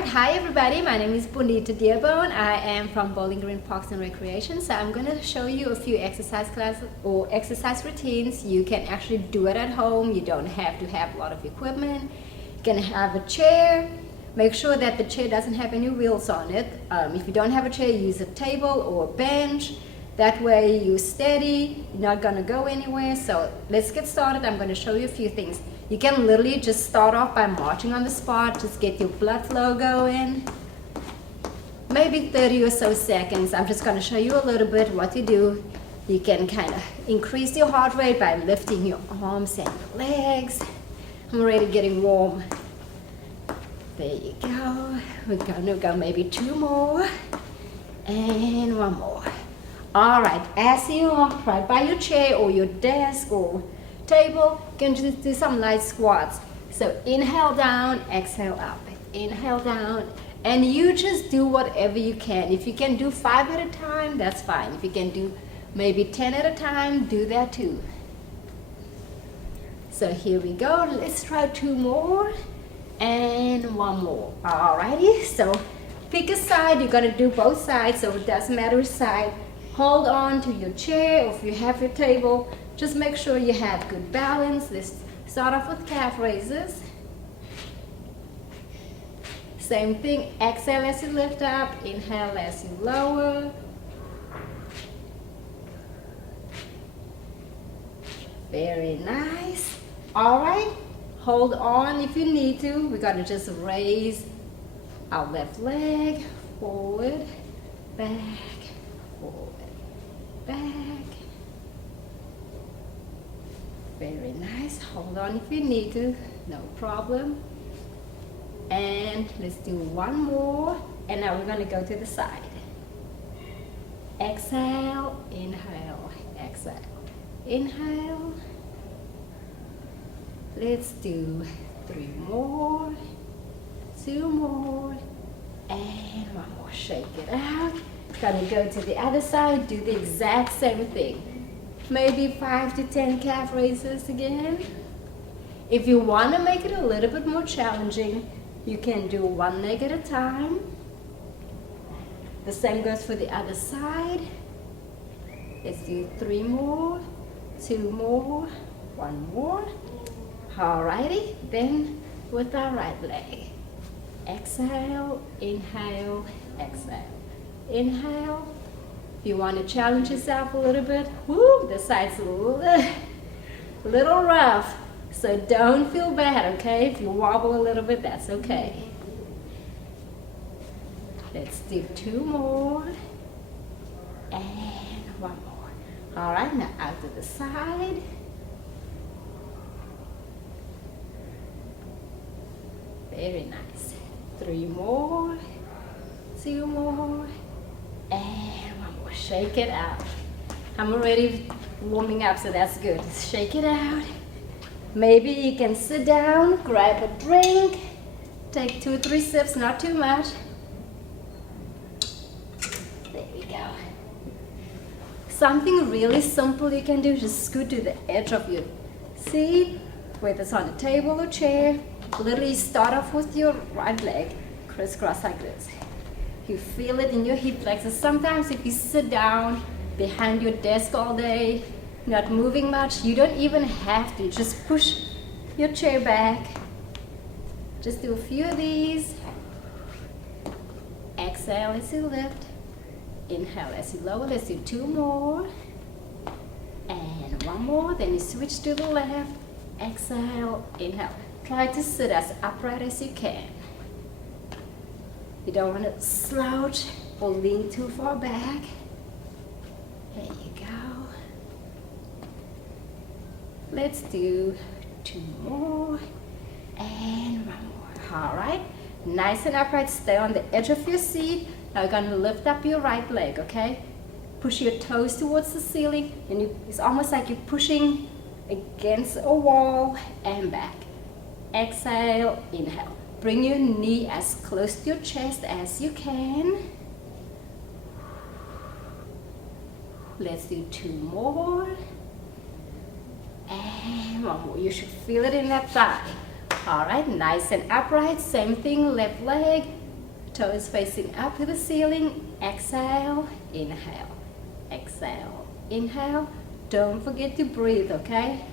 Alright, hi everybody, my name is Bonita Dearbone. I am from Bowling Green Parks and Recreation. So I'm going to show you a few exercise classes or exercise routines. You can actually do it at home. You don't have to have a lot of equipment. You can have a chair. Make sure that the chair doesn't have any wheels on it. If you don't have a chair, use a table or a bench. That way you're steady, you're not going to go anywhere. So let's get started. I'm going to show you a few things. You can literally just start off by marching on the spot, just get your blood flow going. Maybe 30 or so seconds. I'm just going to show you a little bit what you do. You can kind of increase your heart rate by lifting your arms and your legs. I'm already getting warm. There you go. We're going to go maybe 2 more and 1 more. All right, as you are right by your chair or your desk or table, you can just do some light squats. So inhale down, exhale up, inhale down, and you just do whatever you can. If you can do 5 at a time, that's fine. If you can do maybe 10 at a time, do that too. So here we go. Let's try 2 more and 1 more. Alrighty, so pick a side. You're gonna do both sides, so it doesn't matter which side. Hold on to your chair, or if you have your table, just make sure you have good balance. Let's start off with calf raises. Same thing, exhale as you lift up, inhale as you lower. Very nice. All right, hold on if you need to. We're gonna just raise our left leg, forward, back, forward, back. Very nice. Hold on if you need to, no problem. And let's do 1 more, and now we're going to go to the side. Exhale, inhale, exhale, inhale. Let's do 3 more, 2 more, and 1 more. Shake it out. Gonna go to the other side, do the exact same thing. Maybe 5 to 10 calf raises again. If you want to make it a little bit more challenging, you can do 1 leg at a time. The same goes for the other side. Let's do 3 more, 2 more, 1 more. Alrighty, then with our right leg. Exhale, inhale, exhale. Inhale. If you want to challenge yourself a little bit, whoo, the side's a little rough, so don't feel bad, okay? If you wobble a little bit, that's okay. Let's do 2 more and 1 more. All right, now out to the side. Very nice. 3 more, 2 more, and 1 more. Shake it out. I'm already warming up, so that's good. Shake it out. Maybe you can sit down, grab a drink, take 2 or 3 sips, not too much. There we go. Something really simple you can do, just scoot to the edge of your seat, whether it's on a table or chair. Literally start off with your right leg, crisscross like this. You feel it in your hip flexors. Sometimes if you sit down behind your desk all day, not moving much, you don't even have to. Just push your chair back. Just do a few of these. Exhale as you lift. Inhale as you lower. Let's do 2 more. And 1 more. Then you switch to the left. Exhale, inhale. Try to sit as upright as you can. You don't want to slouch or lean too far back. There you go. Let's do 2 more and 1 more. All right, nice and upright. Stay on the edge of your seat. Now you're going to lift up your right leg, okay? Push your toes towards the ceiling, and it's almost like you're pushing against a wall and back. Exhale, inhale. Bring your knee as close to your chest as you can. Let's do 2 more. And 1 more. You should feel it in that thigh. All right, nice and upright. Same thing, left leg. Toes facing up to the ceiling. Exhale, inhale. Exhale, inhale. Don't forget to breathe, okay?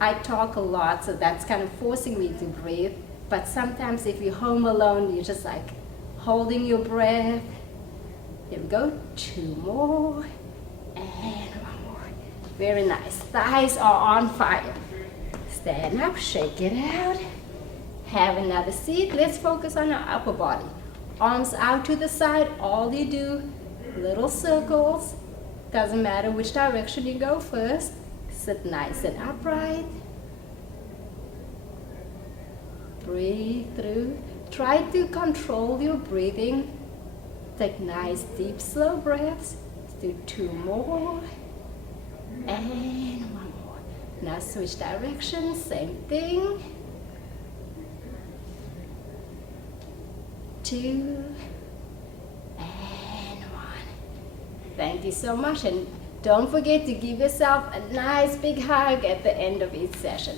I talk a lot, so that's kind of forcing me to breathe. But sometimes if you're home alone, you're just like holding your breath. Here we go. 2 more. And 1 more. Very nice. Thighs are on fire. Stand up, shake it out. Have another seat. Let's focus on our upper body. Arms out to the side. All you do, little circles. Doesn't matter which direction you go first. Sit nice and upright. Breathe through. Try to control your breathing. Take nice, deep, slow breaths. Let's do 2 more. And 1 more. Now switch directions. Same thing. 2 and 1. Thank you so much, and don't forget to give yourself a nice big hug at the end of each session.